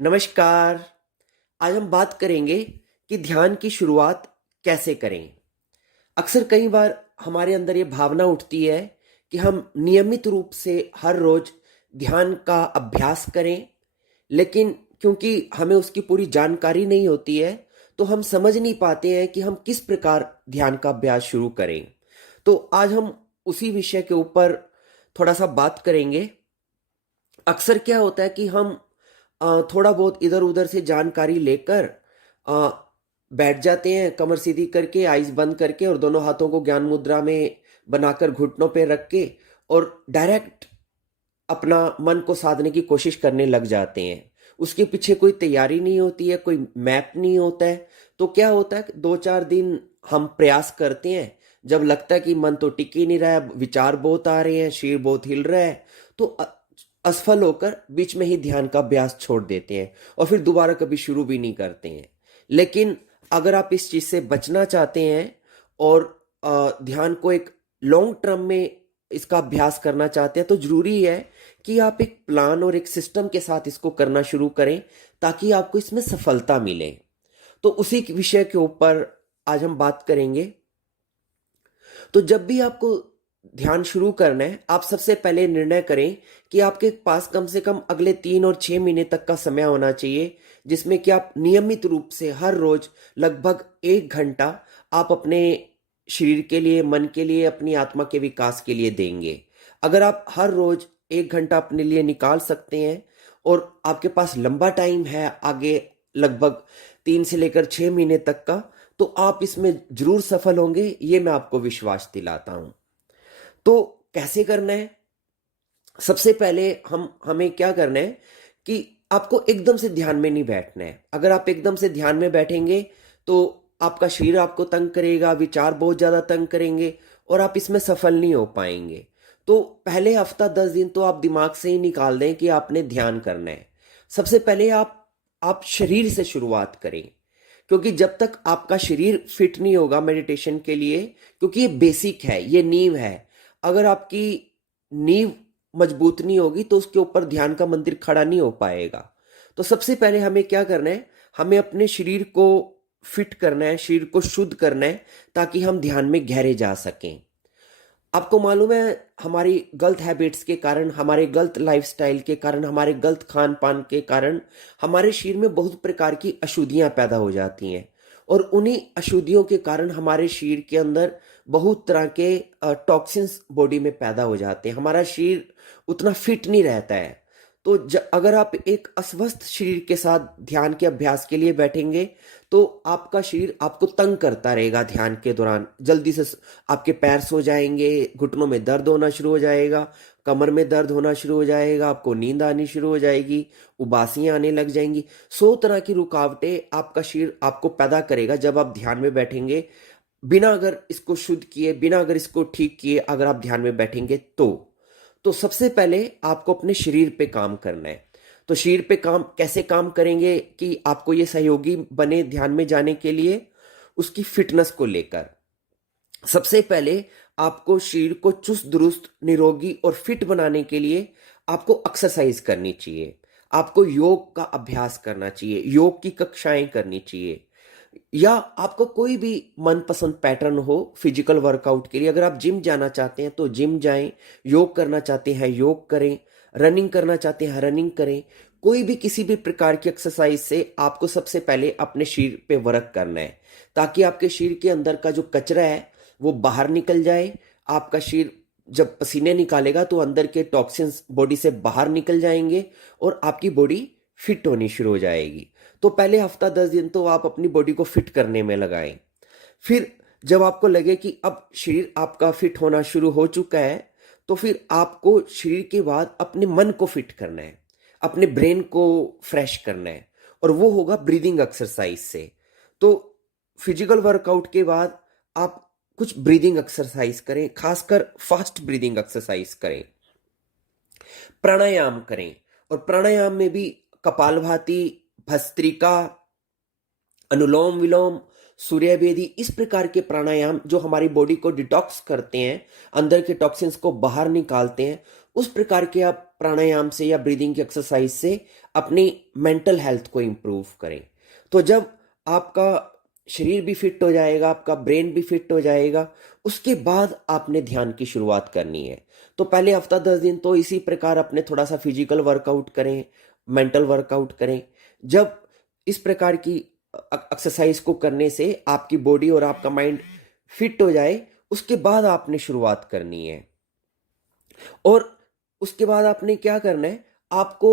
नमस्कार। आज हम बात करेंगे कि ध्यान की शुरुआत कैसे करें। अक्सर कई बार हमारे अंदर ये भावना उठती है कि हम नियमित रूप से हर रोज ध्यान का अभ्यास करें, लेकिन क्योंकि हमें उसकी पूरी जानकारी नहीं होती है, तो हम समझ नहीं पाते हैं कि हम किस प्रकार ध्यान का अभ्यास शुरू करें। तो आज हम उसी विषय के ऊपर थोड़ा सा बात करेंगे। अक्सर क्या होता है कि हम थोड़ा बहुत इधर उधर से जानकारी लेकर अ, बैठ जाते हैं, कमर सीधी करके, आइज बंद करके और दोनों हाथों को ज्ञान मुद्रा में बनाकर घुटनों पे रख के और डायरेक्ट अपना मन को साधने की कोशिश करने लग जाते हैं। उसके पीछे कोई तैयारी नहीं होती है, कोई मैप नहीं होता है। तो क्या होता है, 2-4 दिन हम प्रयास करते हैं, जब लगता है कि मन तो टिक ही नहीं रहा है, विचार बहुत आ रहे हैं, शरीर बहुत हिल रहा है, तो असफल होकर बीच में ही ध्यान का अभ्यास छोड़ देते हैं और फिर दोबारा कभी शुरू भी नहीं करते हैं। लेकिन अगर आप इस चीज से बचना चाहते हैं और ध्यान को एक लॉन्ग टर्म में इसका अभ्यास करना चाहते हैं, तो जरूरी है कि आप एक प्लान और एक सिस्टम के साथ इसको करना शुरू करें, ताकि आपको इसमें सफलता मिले। तो उसी विषय के ऊपर आज हम बात करेंगे। तो जब भी आपको ध्यान शुरू करना है, आप सबसे पहले निर्णय करें कि आपके पास कम से कम अगले 3 और 6 महीने तक का समय होना चाहिए, जिसमें कि आप नियमित रूप से हर रोज लगभग 1 घंटा आप अपने शरीर के लिए, मन के लिए, अपनी आत्मा के विकास के लिए देंगे। अगर आप हर रोज 1 घंटा अपने लिए निकाल सकते हैं और आपके पास लंबा टाइम है आगे, लगभग 3 से लेकर 6 महीने तक का, तो आप इसमें जरूर सफल होंगे, ये मैं आपको विश्वास दिलाता हूं। तो कैसे करना है? सबसे पहले हमें क्या करना है कि आपको एकदम से ध्यान में नहीं बैठना है। अगर आप एकदम से ध्यान में बैठेंगे तो आपका शरीर आपको तंग करेगा, विचार बहुत ज्यादा तंग करेंगे और आप इसमें सफल नहीं हो पाएंगे। तो पहले हफ्ता 10 दिन तो आप दिमाग से ही निकाल दें कि आपने ध्यान करना है। सबसे पहले आप शरीर से शुरुआत करें, क्योंकि जब तक आपका शरीर फिट नहीं होगा मेडिटेशन के लिए, क्योंकि ये बेसिक है, ये नींव है। अगर आपकी नींव मजबूत नहीं होगी तो उसके ऊपर ध्यान का मंदिर खड़ा नहीं हो पाएगा। तो सबसे पहले हमें क्या करना है, हमें अपने शरीर को फिट करना है, शरीर को शुद्ध करना है, ताकि हम ध्यान में गहरे जा सकें। आपको मालूम है, हमारी गलत हैबिट्स के कारण, हमारे गलत लाइफस्टाइल के कारण, हमारे गलत खान पान के कारण हमारे शरीर में बहुत प्रकार की अशुद्धियां पैदा हो जाती हैं और उन्हीं अशुद्धियों के कारण हमारे शरीर के अंदर बहुत तरह के टॉक्सिन्स बॉडी में पैदा हो जाते हैं। हमारा शरीर उतना फिट नहीं रहता है। तो अगर आप एक अस्वस्थ शरीर के साथ ध्यान के अभ्यास के लिए बैठेंगे, तो आपका शरीर आपको तंग करता रहेगा ध्यान के दौरान। जल्दी से आपके पैर सो जाएंगे, घुटनों में दर्द होना शुरू हो जाएगा, कमर में दर्द होना शुरू हो जाएगा, आपको नींद आनी शुरू हो जाएगी, उबासियां आने लग जाएंगी। 100 तरह की रुकावटें आपका शरीर आपको पैदा करेगा जब आप ध्यान में बैठेंगे। बिना अगर इसको शुद्ध किए, बिना अगर इसको ठीक किए, अगर आप ध्यान में बैठेंगे तो सबसे पहले आपको अपने शरीर पे काम करना है। तो शरीर पे काम कैसे काम करेंगे कि आपको ये सहयोगी बने ध्यान में जाने के लिए? उसकी फिटनेस को लेकर सबसे पहले आपको शरीर को चुस्त दुरुस्त, निरोगी और फिट बनाने के लिए आपको एक्सरसाइज करनी चाहिए। आपको योग का अभ्यास करना चाहिए, योग की कक्षाएं करनी चाहिए, या आपको कोई भी मनपसंद पैटर्न हो फिजिकल वर्कआउट के लिए। अगर आप जिम जाना चाहते हैं तो जिम जाएं, योग करना चाहते हैं योग करें, रनिंग करना चाहते हैं रनिंग करें। कोई भी किसी भी प्रकार की एक्सरसाइज से आपको सबसे पहले अपने शरीर पे वर्क करना है, ताकि आपके शरीर के अंदर का जो कचरा है वो बाहर निकल जाए। आपका शरीर जब पसीने निकालेगा तो अंदर के टॉक्सिन्स बॉडी से बाहर निकल जाएंगे और आपकी बॉडी फिट होनी शुरू हो जाएगी। तो पहले हफ्ता 10 दिन तो आप अपनी बॉडी को फिट करने में लगाएं। फिर जब आपको लगे कि अब शरीर आपका फिट होना शुरू हो चुका है, तो फिर आपको शरीर के बाद अपने मन को फिट करना है, अपने ब्रेन को फ्रेश करना है, और वो होगा ब्रीदिंग एक्सरसाइज से। तो फिजिकल वर्कआउट के बाद आप कुछ ब्रीदिंग एक्सरसाइज करें, खासकर फास्ट ब्रीदिंग एक्सरसाइज करें, प्राणायाम करें। और प्राणायाम में भी कपालभाति, भस्त्रिका, अनुलोम विलोम, सूर्य भेदी, इस प्रकार के प्राणायाम जो हमारी बॉडी को डिटॉक्स करते हैं, अंदर के टॉक्सिन्स को बाहर निकालते हैं, उस प्रकार के आप प्राणायाम से या ब्रीदिंग की एक्सरसाइज से अपनी मेंटल हेल्थ को इम्प्रूव करें। तो जब आपका शरीर भी फिट हो जाएगा, आपका ब्रेन भी फिट हो जाएगा, उसके बाद आपने ध्यान की शुरुआत करनी है। तो पहले हफ्ता 10 दिन तो इसी प्रकार अपने थोड़ा सा फिजिकल वर्कआउट करें, मेंटल वर्कआउट करें। जब इस प्रकार की एक्सरसाइज को करने से आपकी बॉडी और आपका माइंड फिट हो जाए, उसके बाद आपने शुरुआत करनी है। और उसके बाद आपने क्या करना है, आपको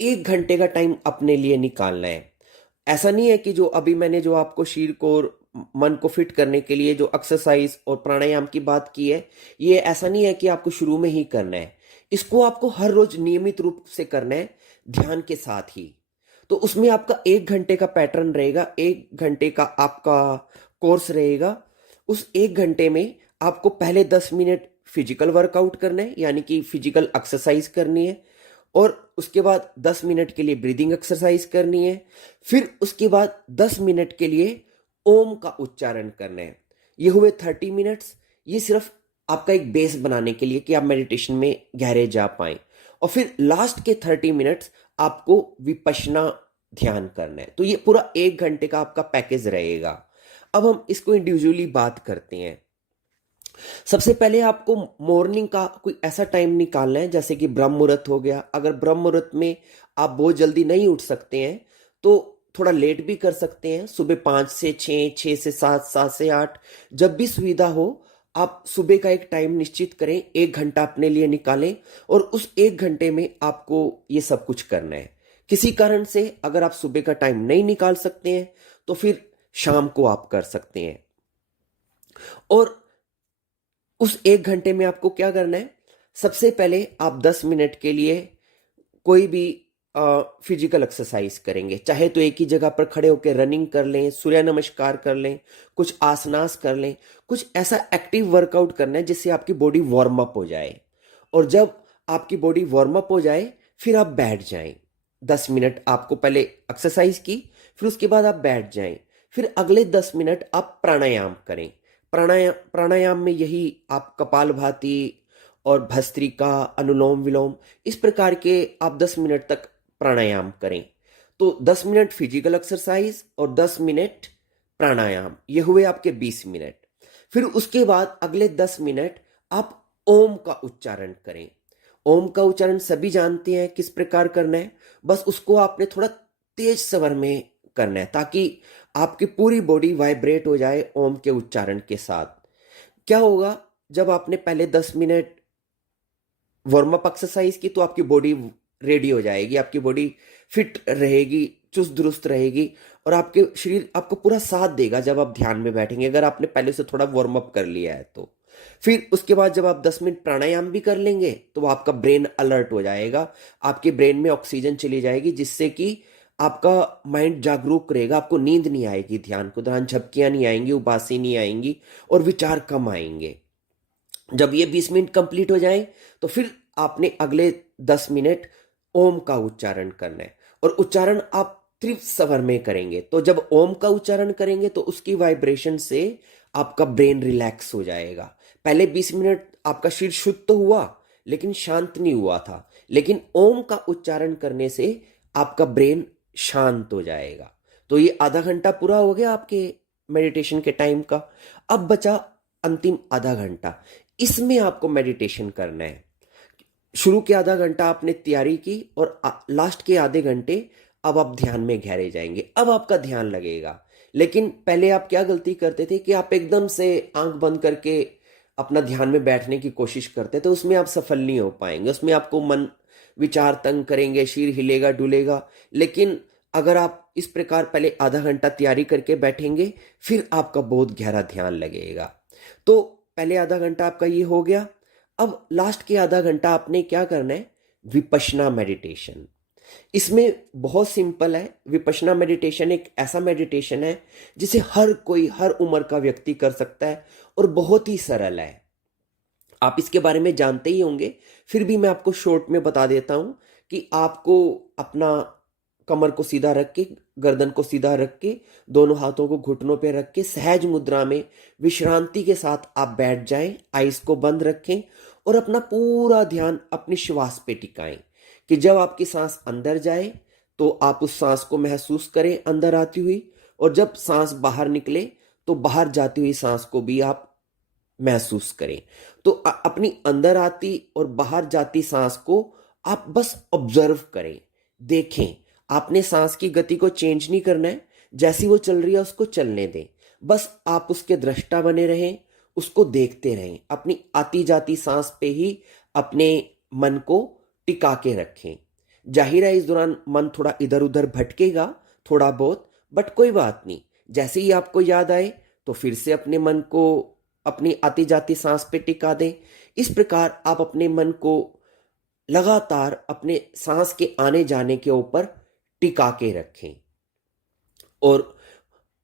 1 घंटे का टाइम अपने लिए निकालना है। ऐसा नहीं है कि जो अभी मैंने जो आपको शरीर को और मन को फिट करने के लिए जो एक्सरसाइज और प्राणायाम की बात की है, ये ऐसा नहीं है कि आपको शुरू में ही करना है। इसको आपको हर रोज नियमित रूप से करना है, ध्यान के साथ ही। तो उसमें आपका 1 घंटे का पैटर्न रहेगा, 1 घंटे का आपका कोर्स रहेगा। उस 1 घंटे में आपको पहले 10 मिनट फिजिकल वर्कआउट करना है, यानी कि फिजिकल एक्सरसाइज करनी है। और उसके बाद 10 मिनट के लिए ब्रीदिंग एक्सरसाइज करनी है। फिर उसके बाद 10 मिनट के लिए ओम का उच्चारण करना है। ये हुए 30 मिनट्स। ये सिर्फ आपका एक बेस बनाने के लिए कि आप मेडिटेशन में गहरे जा पाए। और फिर लास्ट के 30 मिनट्स आपको विपश्यना ध्यान करना है। तो ये पूरा 1 घंटे का आपका पैकेज रहेगा। अब हम इसको इंडिविजुअली बात करते हैं। सबसे पहले आपको मॉर्निंग का कोई ऐसा टाइम निकालना है, जैसे कि ब्रह्म मुहूर्त हो गया। अगर ब्रह्म मुहूर्त में आप बहुत जल्दी नहीं उठ सकते हैं तो थोड़ा लेट भी कर सकते हैं, सुबह 5 से 6, 6 से 7, 7 से 8, जब भी सुविधा हो। आप सुबह का एक टाइम निश्चित करें, 1 घंटा अपने लिए निकालें और उस 1 घंटे में आपको ये सब कुछ करना है। किसी कारण से अगर आप सुबह का टाइम नहीं निकाल सकते हैं तो फिर शाम को आप कर सकते हैं। और उस 1 घंटे में आपको क्या करना है, सबसे पहले आप 10 मिनट के लिए कोई भी फिजिकल एक्सरसाइज करेंगे। चाहे तो एक ही जगह पर खड़े होकर रनिंग कर लें, सूर्य नमस्कार कर लें, कुछ आसनास कर लें, कुछ ऐसा एक्टिव वर्कआउट करना है जिससे आपकी बॉडी वार्म अप हो जाए। और जब आपकी बॉडी वार्म अप हो जाए फिर आप बैठ जाएं। 10 मिनट आपको पहले एक्सरसाइज की, फिर उसके बाद आप बैठ जाएं। फिर अगले 10 मिनट आप प्राणायाम करें। प्राणायाम में यही आप कपालभाति और भस्त्रिका, अनुलोम विलोम, इस प्रकार के आप 10 मिनट तक प्राणायाम करें। तो 10 मिनट फिजिकल एक्सरसाइज और 10 मिनट प्राणायाम, ये हुए आपके 20 मिनट। फिर उसके बाद अगले 10 मिनट आप ओम का उच्चारण करें। ओम का उच्चारण सभी जानते हैं किस प्रकार करना है, बस उसको आपने थोड़ा तेज स्वर में करना है ताकि आपकी पूरी बॉडी वाइब्रेट हो जाए ओम के उच्चारण के साथ। क्या होगा, जब आपने पहले 10 मिनट वार्म अप एक्सरसाइज की तो आपकी बॉडी रेडी हो जाएगी, आपकी बॉडी फिट रहेगी, चुस्त दुरुस्त रहेगी और आपके शरीर आपको पूरा साथ देगा जब आप ध्यान में बैठेंगे, अगर आपने पहले से थोड़ा वार्म अप कर लिया है तो। फिर उसके बाद जब आप 10 मिनट प्राणायाम भी कर लेंगे तो आपका ब्रेन अलर्ट हो जाएगा, आपके ब्रेन में ऑक्सीजन चली जाएगी, जिससे कि आपका माइंड जागरूक रहेगा, आपको नींद नहीं आएगी, ध्यान के दौरान झपकियां नहीं आएंगी, उबासी नहीं आएंगी और विचार कम आएंगे। जब ये 20 मिनट कंप्लीट हो जाए तो फिर आपने अगले 10 मिनट ओम का उच्चारण करना है। और उच्चारण आप त्रिव स्वर में करेंगे। तो जब ओम का उच्चारण करेंगे तो उसकी वाइब्रेशन से आपका ब्रेन रिलैक्स हो जाएगा। पहले 20 मिनट आपका शरीर शुद्ध तो हुआ लेकिन शांत नहीं हुआ था, लेकिन ओम का उच्चारण करने से आपका ब्रेन शांत हो जाएगा। तो ये आधा घंटा पूरा हो गया आपके मेडिटेशन के टाइम का। अब बचा अंतिम आधा घंटा, इसमें आपको मेडिटेशन करना है। शुरू के आधा घंटा आपने तैयारी की और लास्ट के आधे घंटे अब आप ध्यान में गहरे जाएंगे, अब आपका ध्यान लगेगा। लेकिन पहले आप क्या गलती करते थे कि आप एकदम से आंख बंद करके अपना ध्यान में बैठने की कोशिश करते थे, तो उसमें आप सफल नहीं हो पाएंगे। उसमें आपको मन विचार तंग करेंगे, शरीर हिलेगा डुलेगा। लेकिन अगर आप इस प्रकार पहले आधा घंटा तैयारी करके बैठेंगे फिर आपका बहुत गहरा ध्यान लगेगा। तो पहले आधा घंटा आपका ये हो गया। अब लास्ट के आधा घंटा आपने क्या करना है, विपश्यना मेडिटेशन। इसमें बहुत सिंपल है। विपश्यना मेडिटेशन एक ऐसा मेडिटेशन है जिसे हर कोई, हर उम्र का व्यक्ति कर सकता है और बहुत ही सरल है। आप इसके बारे में जानते ही होंगे, फिर भी मैं आपको शॉर्ट में बता देता हूं कि आपको अपना कमर को सीधा रख के, गर्दन को सीधा रख के, दोनों हाथों को घुटनों पे रख के सहज मुद्रा में विश्रांति के साथ आप बैठ जाएं, आइज को बंद रखें और अपना पूरा ध्यान अपनी श्वास पे टिकाएं। कि जब आपकी सांस अंदर जाए तो आप उस सांस को महसूस करें अंदर आती हुई, और जब सांस बाहर निकले तो बाहर जाती हुई सांस को भी आप महसूस करें। तो अपनी अंदर आती और बाहर जाती सांस को आप बस ऑब्जर्व करें, देखें। आपने सांस की गति को चेंज नहीं करना है, जैसी वो चल रही है उसको चलने दें। बस आप उसके दृष्टा बने रहें, उसको देखते रहें। अपनी आती जाती सांस पे ही अपने मन को टिका के रखें। जाहिर है इस दौरान मन थोड़ा इधर उधर भटकेगा थोड़ा बहुत, बट कोई बात नहीं। जैसे ही आपको याद आए तो फिर से अपने मन को अपनी आती जाती सांस पे टिका दें। इस प्रकार आप अपने मन को लगातार अपने सांस के आने जाने के ऊपर टिका के रखें। और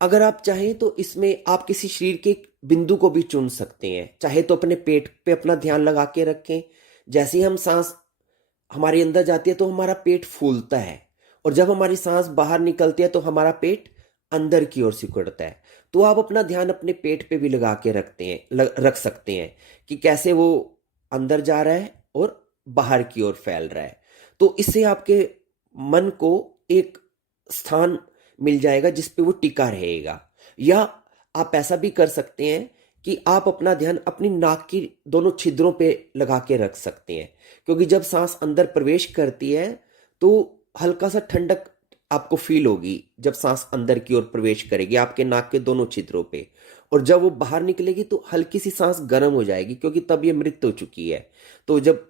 अगर आप चाहें तो इसमें आप किसी शरीर के एक बिंदु को भी चुन सकते हैं। चाहे तो अपने पेट पे अपना ध्यान लगा के रखें। जैसे ही हम सांस हमारे अंदर जाती है तो हमारा पेट फूलता है, और जब हमारी सांस बाहर निकलती है तो हमारा पेट अंदर की ओर सिकुड़ता है। तो आप अपना ध्यान अपने पेट पे भी लगा के रख सकते हैं कि कैसे वो अंदर जा रहा है और बाहर की ओर फैल रहा है। तो इससे आपके मन को एक स्थान मिल जाएगा जिस पे वो टिका रहेगा। या आप ऐसा भी कर सकते हैं कि आप अपना ध्यान अपनी नाक की दोनों छिद्रों पे लगा के रख सकते हैं, क्योंकि जब सांस अंदर प्रवेश करती है तो हल्का सा ठंडक आपको फील होगी जब सांस अंदर की ओर प्रवेश करेगी आपके नाक के दोनों छिद्रों पे। और जब वो बाहर निकलेगी तो हल्की सी सांस गर्म हो जाएगी, क्योंकि तब ये मृत हो चुकी है। तो जब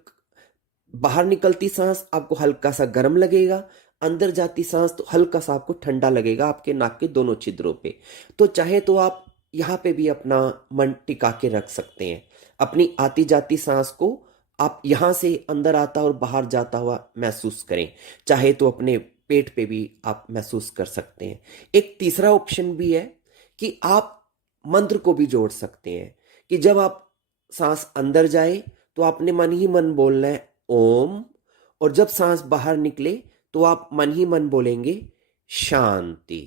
बाहर निकलती सांस आपको हल्का सा गर्म लगेगा, अंदर जाती सांस तो हल्का सा आपको ठंडा लगेगा आपके नाक के दोनों छिद्रों पे। तो चाहे तो आप यहाँ पे भी अपना मन टिका के रख सकते हैं। अपनी आती जाती सांस को आप यहाँ से अंदर आता और बाहर जाता हुआ महसूस करें। चाहे तो अपने पेट पे भी आप महसूस कर सकते हैं। एक तीसरा ऑप्शन भी है कि आप मंत्र को भी जोड़ सकते हैं, कि जब आप सांस अंदर जाए तो आपने मन ही मन बोलना है ओम, और जब सांस बाहर निकले तो आप मन ही मन बोलेंगे शांति।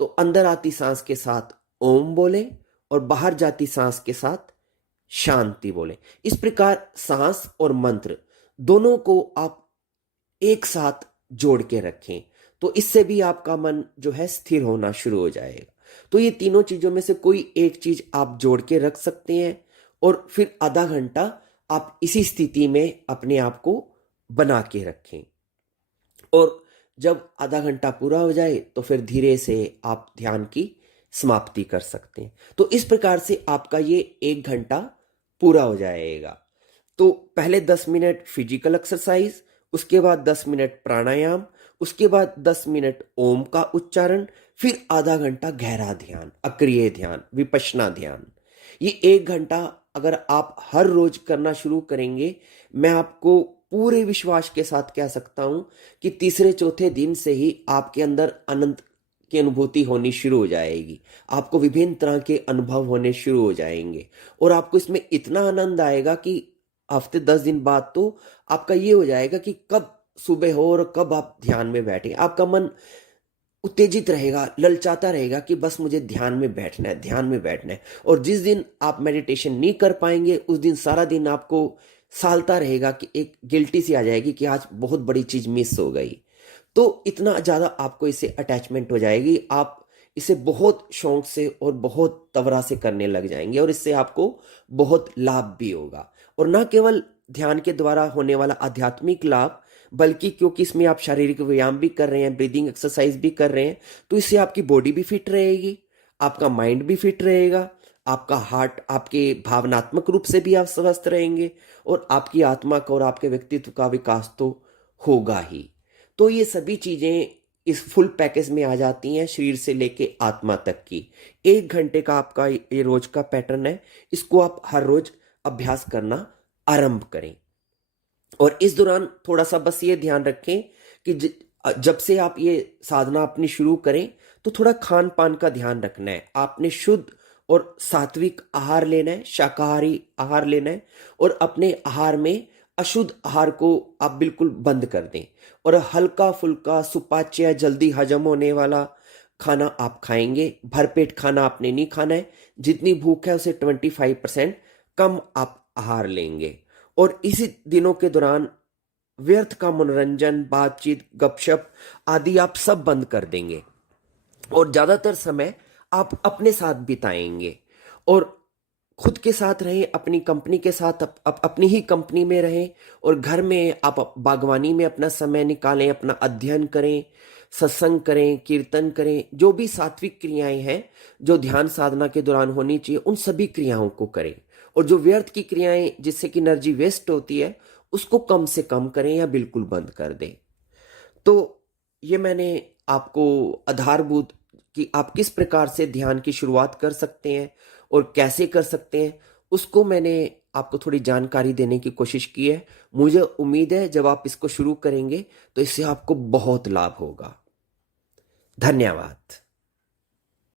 तो अंदर आती सांस के साथ ओम बोले और बाहर जाती सांस के साथ शांति बोले। इस प्रकार सांस और मंत्र दोनों को आप एक साथ जोड़ के रखें, तो इससे भी आपका मन जो है स्थिर होना शुरू हो जाएगा। तो ये तीनों चीजों में से कोई एक चीज आप जोड़ के रख सकते हैं, और फिर आधा घंटा आप इसी स्थिति में अपने आप को बना के रखें। और जब आधा घंटा पूरा हो जाए तो फिर धीरे से आप ध्यान की समाप्ति कर सकते हैं। तो इस प्रकार से आपका ये 1 घंटा पूरा हो जाएगा। तो पहले 10 मिनट फिजिकल एक्सरसाइज, उसके बाद 10 मिनट प्राणायाम, उसके बाद 10 मिनट ओम का उच्चारण, फिर आधा घंटा गहरा ध्यान, अक्रिय ध्यान, विपश्यना ध्यान। ये 1 घंटा अगर आप हर रोज करना शुरू करेंगे, मैं आपको पूरे विश्वास के साथ कह सकता हूं कि तीसरे चौथे दिन से ही आपके अंदर आनंद की अनुभूति होनी शुरू हो जाएगी। आपको विभिन्न तरह के अनुभव होने शुरू हो जाएंगे, और आपको इसमें इतना आनंद आएगा कि हफ्ते 10 दिन बाद तो आपका ये हो जाएगा कि कब सुबह हो और कब आप ध्यान में बैठे। आपका मन उत्तेजित रहेगा, ललचाता रहेगा कि बस मुझे ध्यान में बैठना है, ध्यान में बैठना है। और जिस दिन आप मेडिटेशन नहीं कर पाएंगे उस दिन सारा दिन आपको सालता रहेगा कि एक गिल्टी सी आ जाएगी कि आज बहुत बड़ी चीज मिस हो गई। तो इतना ज्यादा आपको इससे अटैचमेंट हो जाएगी, आप इसे बहुत शौक से और बहुत तवरा से करने लग जाएंगे, और इससे आपको बहुत लाभ भी होगा। और ना केवल ध्यान के द्वारा होने वाला आध्यात्मिक लाभ, बल्कि क्योंकि इसमें आप शारीरिक व्यायाम भी कर रहे हैं, ब्रीदिंग एक्सरसाइज भी कर रहे हैं, तो इससे आपकी बॉडी भी फिट रहेगी, आपका माइंड भी फिट रहेगा, आपका हार्ट, आपके भावनात्मक रूप से भी आप स्वस्थ रहेंगे, और आपकी आत्मा का और आपके व्यक्तित्व का विकास तो होगा ही। तो ये सभी चीजें इस फुल पैकेज में आ जाती हैं, शरीर से लेके आत्मा तक की। 1 घंटे का आपका ये रोज का पैटर्न है, इसको आप हर रोज अभ्यास करना आरंभ करें। और इस दौरान थोड़ा सा बस ये ध्यान रखें कि जब से आप ये साधना अपनी शुरू करें तो थोड़ा खान पान का ध्यान रखना है। आपने शुद्ध और सात्विक आहार लेना है, शाकाहारी आहार लेना है, और अपने आहार में अशुद्ध आहार को आप बिल्कुल बंद कर दें, और हल्का फुल्का सुपाच्य जल्दी हजम होने वाला खाना आप खाएंगे। भरपेट खाना आपने नहीं खाना है, जितनी भूख है उसे 25% कम आप आहार लेंगे। और इसी दिनों के दौरान व्यर्थ का मनोरंजन, बातचीत, गपशप आदि आप सब बंद कर देंगे और ज्यादातर समय आप अपने साथ बिताएंगे और खुद के साथ रहें, अपनी कंपनी के साथ अपनी ही कंपनी में रहें और घर में आप बागवानी में अपना समय निकालें, अपना अध्ययन करें, सत्संग करें, कीर्तन करें, जो भी सात्विक क्रियाएं हैं जो ध्यान साधना के दौरान होनी चाहिए उन सभी क्रियाओं को करें और जो व्यर्थ की क्रियाएं जिससे कि एनर्जी वेस्ट होती है उसको कम से कम करें या बिल्कुल बंद कर दें। तो ये मैंने आपको आधारभूत कि आप किस प्रकार से ध्यान की शुरुआत कर सकते हैं और कैसे कर सकते हैं उसको मैंने आपको थोड़ी जानकारी देने की कोशिश की है। मुझे उम्मीद है जब आप इसको शुरू करेंगे तो इससे आपको बहुत लाभ होगा। धन्यवाद।